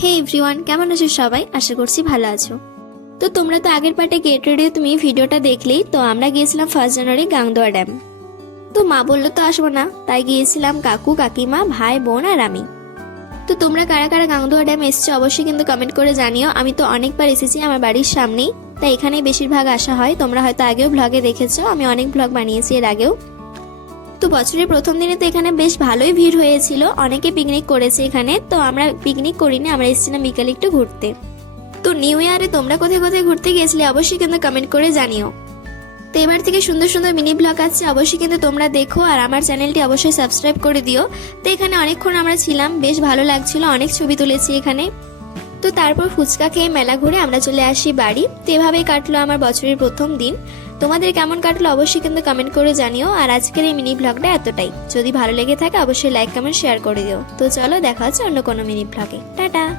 হে everyone, কেমন আছো সবাই? আশা করছি ভালো আছো। তো তোমরা তো আগের পার্টে গেট রেডি তুমি ভিডিওটা দেখলেই। তো আমরা গিয়েছিলাম 1 জানুয়ারি গাংদোয়া ড্যাম। তো মা বললো তো আসবো না, তাই গিয়েছিলাম কাকু কাকিমা ভাই বোন আর আমি। তো তোমরা কারা কারা গাংদোয়া ড্যাম এসছো অবশ্যই কিন্তু কমেন্ট করে জানিও। আমি তো অনেকবার এসেছি, আমার বাড়ির সামনেই, তাই এখানেই বেশিরভাগ আসা হয়। তোমরা হয়তো আগেও ব্লগে দেখেছো, আমি অনেক ব্লগ বানিয়েছি এর আগেও। তো বছরের প্রথম দিনে তো এখানে বেশ ভালোই ভিড় হয়েছিল, অনেকে পিকনিক করেছে এখানে। তো আমরা পিকনিক করিনি, আমরা এসেছিলাম বিকালে একটু ঘুরতে। তো নিউ ইয়ারে তোমরা কোথায় কোথায় ঘুরতে গিয়েছিলে অবশ্যই কিন্তু কমেন্ট করে জানিও। তো এবার থেকে সুন্দর সুন্দর মিনি ব্লগ আছে, অবশ্যই কিন্তু তোমরা দেখো আর আমার চ্যানেলটি অবশ্যই সাবস্ক্রাইব করে দিও। তো এখানে অনেকক্ষণ আমরা ছিলাম, বেশ ভালো লাগছিল, অনেক ছবি তুলেছি এখানে। তো তারপর ফুচকা খেয়ে মেলা ঘুরে আমরা চলে আসি বাড়ি। তো এভাবেই কাটলো আমার বছরের প্রথম দিন। তোমাদের কেমন কাটলো অবশ্যই কিন্তু কমেন্ট করে জানিও। আর আজকের এই মিনি ব্লগটা এতটাই। যদি ভালো লেগে থাকে অবশ্যই লাইক কমেন্ট শেয়ার করে দিও। তো চলো দেখা হচ্ছে অন্য কোনো মিনি ব্লগে। টাটা।